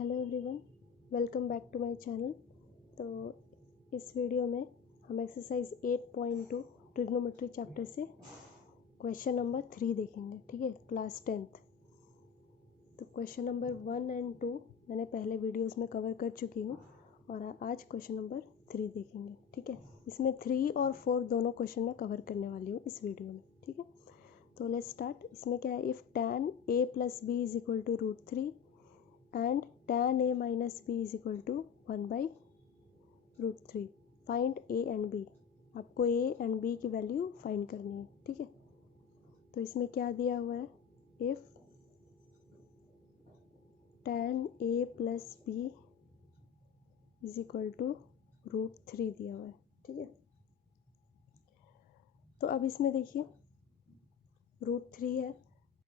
Hello everyone, welcome back to my channel. तो इस video में हम एक्सरसाइज 8.2 ट्रिग्नोमेट्री चैप्टर से क्वेश्चन नंबर 3 देखेंगे। ठीक है, क्लास 10th। तो क्वेश्चन नंबर 1 और 2 मैंने पहले वीडियोस में कवर कर चुकी हूँ और आज क्वेश्चन नंबर 3 देखेंगे। ठीक है, इसमें 3 और 4 दोनों क्वेश्चन मैं कवर करने वाली हूँ इस वीडियो में। ठीक है, तो लेट्स स्टार्ट। इसमें क्या है, if tan a + b is equal to √3 and tan a minus b is equal to 1/√3, find a and b। आपको a and b की वैल्यू फाइंड करनी है। ठीक है, तो इसमें क्या दिया हुआ है, if tan a + b is equal to √3 दिया हुआ है। ठीक है, तो अब इसमें देखिए √3 है,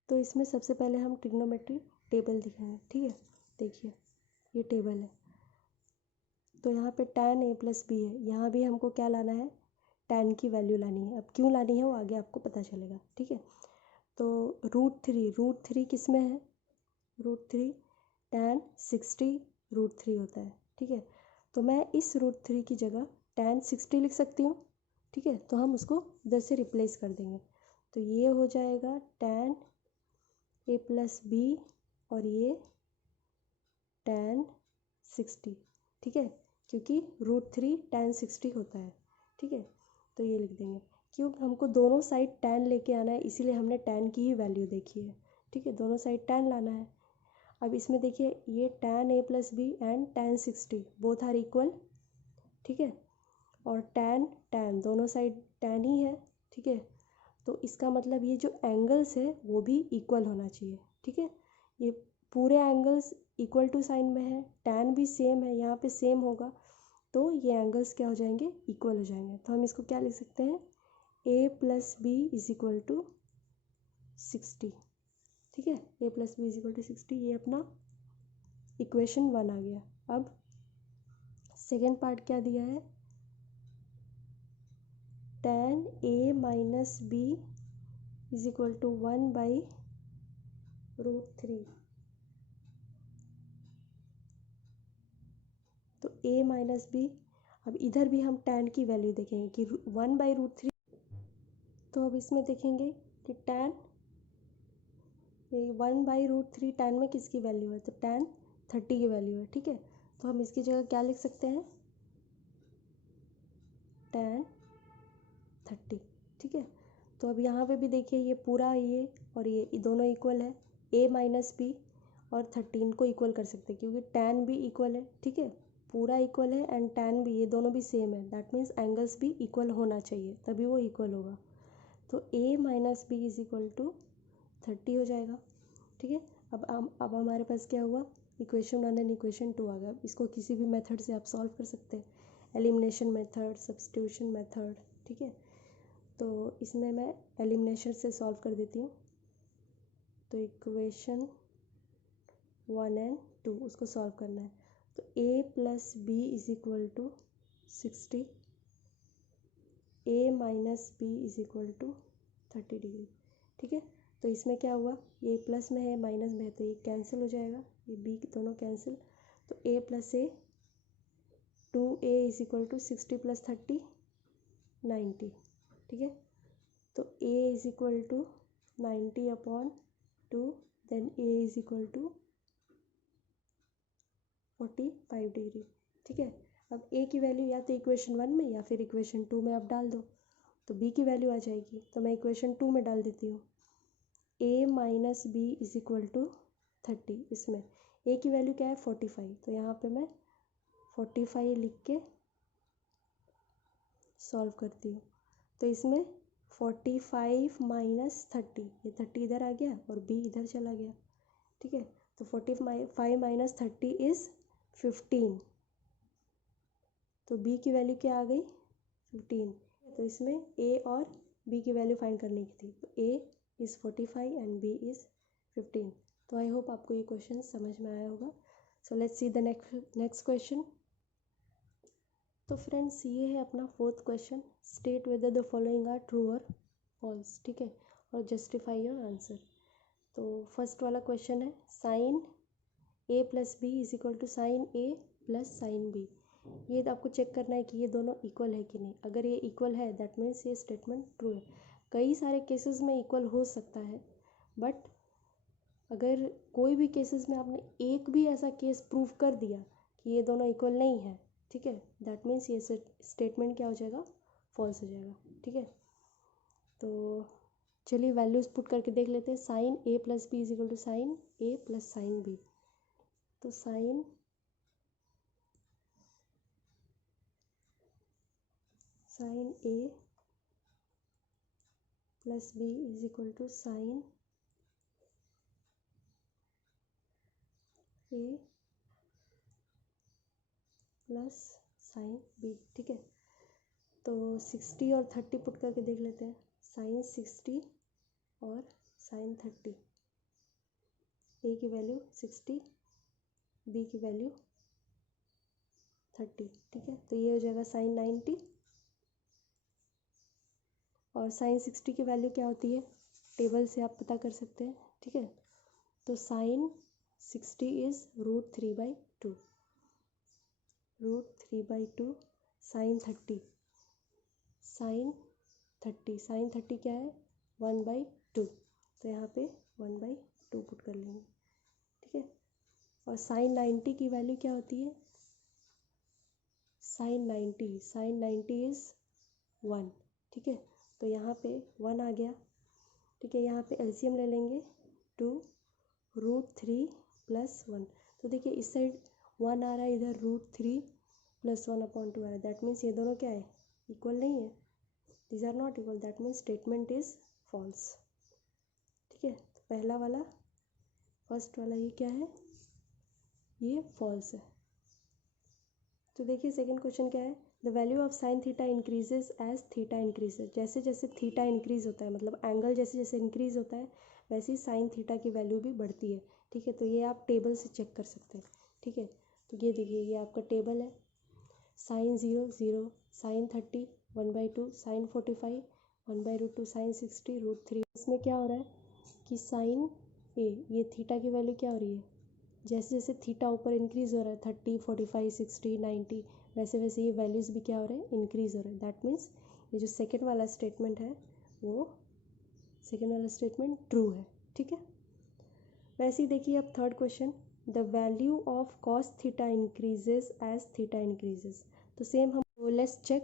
तो इसमें सबसे पहले हम ट्रिग्नोमेट्री टेबल दिखाएंगे। ठीक है, देखिए ये टेबल है, तो यहाँ पे tan a + b है, यहाँ भी हमको क्या लाना है, tan की वैल्यू लानी है। अब क्यों लानी है वो आगे आपको पता चलेगा। ठीक है, तो √3 किस में है, √3 tan 60√3 होता है। ठीक है, तो मैं इस √3 की जगह tan 60 लिख सकती हूँ। ठीक है, तो हम उसको इधर से रिप्लेस कर देंगे, तो ये हो जाएगा tan a + b और ये tan 60। ठीक है, क्योंकि √3 tan 60 होता है। ठीक है, तो ये लिख देंगे, क्यों हमको दोनों साइड tan लेके आना है, इसीलिए हमने tan की ही वैल्यू देखी है। ठीक है, दोनों साइड tan लाना है। अब इसमें देखिए ये tan a + b and tan 60 both are equal. ठीक है, और tan दोनों साइड tan ही है। ठीक है, तो इसका मतलब ये जो एंगल्स है वो भी इक्वल होना चाहिए। ठीक है, ये पूरे एंगल्स इक्वल टू साइन में है, tan भी सेम है, यहाँ पे सेम होगा, तो ये एंगल्स क्या हो जाएंगे, इक्वल हो जाएंगे। तो हम इसको क्या लिख सकते हैं, a + b is equal to 60। ठीक है, a + b is equal to 60, ये अपना इक्वेशन 1 आ गया। अब सेकेंड पार्ट क्या दिया है, tan a - b is equal to 1/√3। तो a - b, अब इधर भी हम tan की वैल्यू देखेंगे कि 1/√3। तो अब इसमें देखेंगे कि tan 1/√3 tan में किसकी वैल्यू है, तो tan 30 की वैल्यू है। ठीक है, तो हम इसकी जगह क्या लिख सकते हैं, tan 30। ठीक है, तो अब यहाँ पे भी देखिए ये पूरा ये और ये दोनों इक्वल है, a - b और 13 को इक्वल कर सकते हैं क्योंकि tan भी इक्वल है। ठीक है, पूरा इक्वल है एंड tan भी, ये दोनों भी सेम है, दैट मीन्स एंगल्स भी इक्वल होना चाहिए तभी वो इक्वल होगा। तो a - b is equal to 30 हो जाएगा। ठीक है, अब हमारे पास क्या हुआ, इक्वेशन 1 एंड इक्वेशन 2 आ गया। इसको किसी भी मेथड से आप सॉल्व कर सकते हैं, एलिमिनेशन मेथड, सब्स्टिट्यूशन मेथड। ठीक है, तो इसमें मैं एलिमिनेशन से सॉल्व कर देती हूँ। तो इक्वेशन 1 एंड 2 उसको सॉल्व करना है, तो a + b is equal to 60, a - b is equal to 30 degree. ठीक है, तो इसमें क्या हुआ, ये प्लस में है माइनस में है, तो ये कैंसिल हो जाएगा, ये b दोनों कैंसिल। तो a + a 2a is equal to 60 + 30 90। ठीक है, तो a is equal to 90/2, then a is equal to 45 degree. ठीक है, अब a की वैल्यू या तो इक्वेशन 1 में या फिर इक्वेशन 2 में आप डाल दो, तो b की वैल्यू आ जाएगी। तो मैं इक्वेशन 2 में डाल देती हूँ, a - b is equal to 30। इसमें a की वैल्यू क्या है, 45, तो यहाँ पे मैं 45 लिख के सॉल्व करती हूँ। तो इसमें 45 - 30, ये 30 इधर आ गया और b इधर चला गया। ठीक है, तो 45 - 30 इज़ 15, तो b की वैल्यू क्या आ गई, 15। तो इसमें a और b की वैल्यू फाइंड करने की थी, तो a is 45 and b is 15। तो आई होप आपको ये क्वेश्चन समझ में आया होगा। So let's see the next question. तो फ्रेंड्स ये है अपना 4th question, state whether the following are true और फॉल्स। ठीक है, और जस्टिफाई योर आंसर। तो फर्स्ट वाला क्वेश्चन है, sine A plus B is equal to sine A plus sine B. ये आपको चेक करना है कि ये दोनों इक्वल है कि नहीं। अगर ये इक्वल है दैट मीन्स ये स्टेटमेंट ट्रू है। कई सारे केसेस में इक्वल हो सकता है, बट अगर कोई भी केसेस में आपने एक भी ऐसा केस प्रूव कर दिया कि ये दोनों इक्वल नहीं है, ठीक है, दैट मीन्स ये स्टेटमेंट क्या हो जाएगा, फॉल्स हो जाएगा। ठीक है, तो चलिए वैल्यूज पुट करके देख लेते हैं। Sine A plus B is equal to sine A plus sine B. तो sine A plus B is equal to sine A plus sine B. ठीक है, तो 60 और 30 पुट करके देख लेते हैं। साइन 60 और साइन 30, ए की वैल्यू 60, बी की वैल्यू 30। ठीक है, तो ये हो जाएगा साइन 90 और साइन 60 की वैल्यू क्या होती है, टेबल से आप पता कर सकते हैं। ठीक है, तो साइन 60 इज √3/2, √3/2 साइन 30, साइन 30 क्या है 1/2, तो यहाँ पे 1/2 पुट कर लेंगे। ठीक है, और साइन 90 की वैल्यू क्या होती है, साइन 90 इज 1। ठीक है, तो यहाँ पे 1 आ गया। ठीक है, यहाँ पे एलसीएम ले लेंगे 2 √3 + 1। तो देखिए इस साइड 1 आ रहा है, इधर √3 + 1/2 आ रहा है। दैट मीन्स ये दोनों क्या है, इक्वल नहीं है, these are not equal, that means statement is false. ठीक है, तो पहला वाला, फर्स्ट वाला ये क्या है, ये फॉल्स है। तो देखिए सेकंड क्वेश्चन क्या है, the value of sine theta increases as theta increases. जैसे जैसे थीटा इंक्रीज होता है, मतलब एंगल जैसे जैसे इंक्रीज होता है, वैसे ही साइन थीटा की वैल्यू भी बढ़ती है। ठीक है, तो ये आप टेबल से चेक कर सकते हैं। ठीक है, तो ये देखिए ये आपका टेबल है, साइन 0 0, साइन 30 1/2, साइन 45 1/√2, साइन 60 √3। इसमें क्या हो रहा है कि साइन ए, ये थीटा की वैल्यू क्या हो रही है, जैसे जैसे थीटा ऊपर इंक्रीज़ हो रहा है 30 45 60 90, वैसे वैसे ये वैल्यूज़ भी क्या हो रहे हैं, इंक्रीज़ हो रहे हैं। दैट मीन्स ये जो सेकेंड वाला स्टेटमेंट है वो सेकेंड वाला स्टेटमेंट ट्रू है। ठीक है, वैसे ही देखिए अब third question, the value of cos theta increases as theta increases. तो सेम हम लेट्स चेक,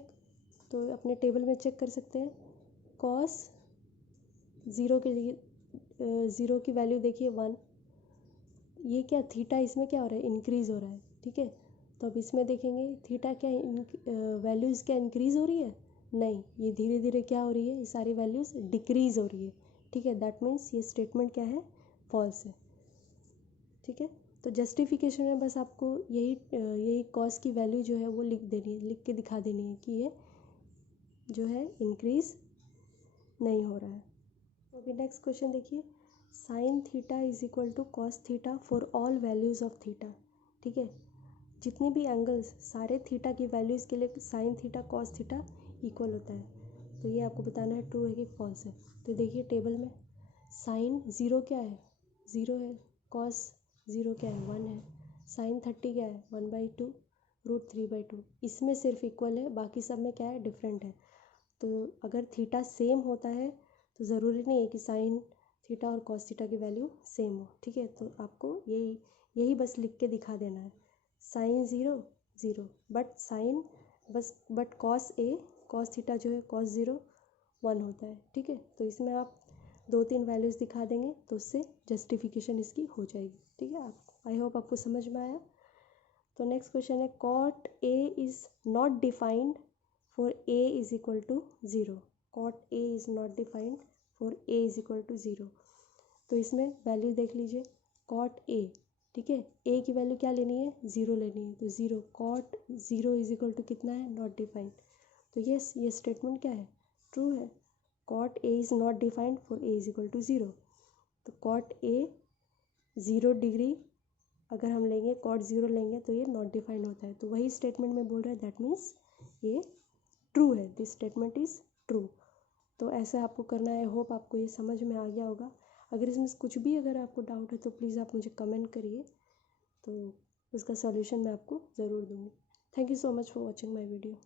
तो अपने टेबल में चेक कर सकते हैं। कॉस 0 के लिए 0 की वैल्यू देखिए 1, ये क्या थीटा इसमें क्या हो रहा है, इंक्रीज़ हो रहा है। ठीक है, तो अब इसमें देखेंगे थीटा क्या वैल्यूज़ क्या इंक्रीज़ हो रही है, नहीं, ये धीरे धीरे क्या हो रही है, ये सारी वैल्यूज़ डिक्रीज़ हो रही है। ठीक है, दैट मीन्स ये स्टेटमेंट क्या है, फॉल्स है। ठीक है, तो जस्टिफिकेशन में बस आपको यही कॉस की वैल्यू जो है वो लिख देनी है, लिख के दिखा देनी है कि ये जो है इंक्रीज़ नहीं हो रहा है। तो अभी नेक्स्ट क्वेश्चन देखिए, sine theta is equal to cos theta for all values of theta. ठीक है, जितने भी एंगल्स सारे थीटा की वैल्यूज़ के लिए sine theta cos theta equal होता है। तो ये आपको बताना है ट्रू है कि फॉल्स है। तो देखिए टेबल में साइन 0 क्या है, 0 है, कॉस 0 क्या है, 1 है, साइन 30 क्या है 1/2 √3/2। इसमें सिर्फ इक्वल है, बाकी सब में क्या है, डिफरेंट है। तो अगर थीटा सेम होता है तो ज़रूरी नहीं है कि साइन थीटा और कॉस थीटा की वैल्यू सेम हो। ठीक है, तो आपको यही बस लिख के दिखा देना है, साइन 0 0, बट कॉस थीटा जो है कॉस 0 1 होता है। ठीक है, तो इसमें आप 2-3 वैल्यूज़ दिखा देंगे तो उससे जस्टिफिकेशन इसकी हो जाएगी। ठीक है, आई होप आपको समझ में आया। तो नेक्स्ट क्वेश्चन है, cot A is not defined for A is equal to 0। Cot A is not defined for A is equal to 0। तो इसमें वैल्यू देख लीजिए, कॉट ए, ठीक है, ए की वैल्यू क्या लेनी है, 0 लेनी है, तो 0, कॉट 0 इज इक्वल टू कितना है, नॉट डिफाइंड। तो ये स्टेटमेंट क्या है, ट्रू है। Cot A is not defined for A is equal to 0। तो कॉट ए 0 डिग्री अगर हम लेंगे, कॉट 0 लेंगे तो ये नॉट डिफाइंड होता है। तो वही स्टेटमेंट में बोल रहा है, दैट मीन्स ये ट्रू है, दिस स्टेटमेंट इज़ ट्रू। तो ऐसा आपको करना है। होप आपको ये समझ में आ गया होगा। अगर इसमें कुछ भी अगर आपको डाउट है तो प्लीज़ आप मुझे कमेंट करिए। तो उसका सॉल्यूशन मैं आपको ज़रूर दूँगी। Thank you so much for watching my video.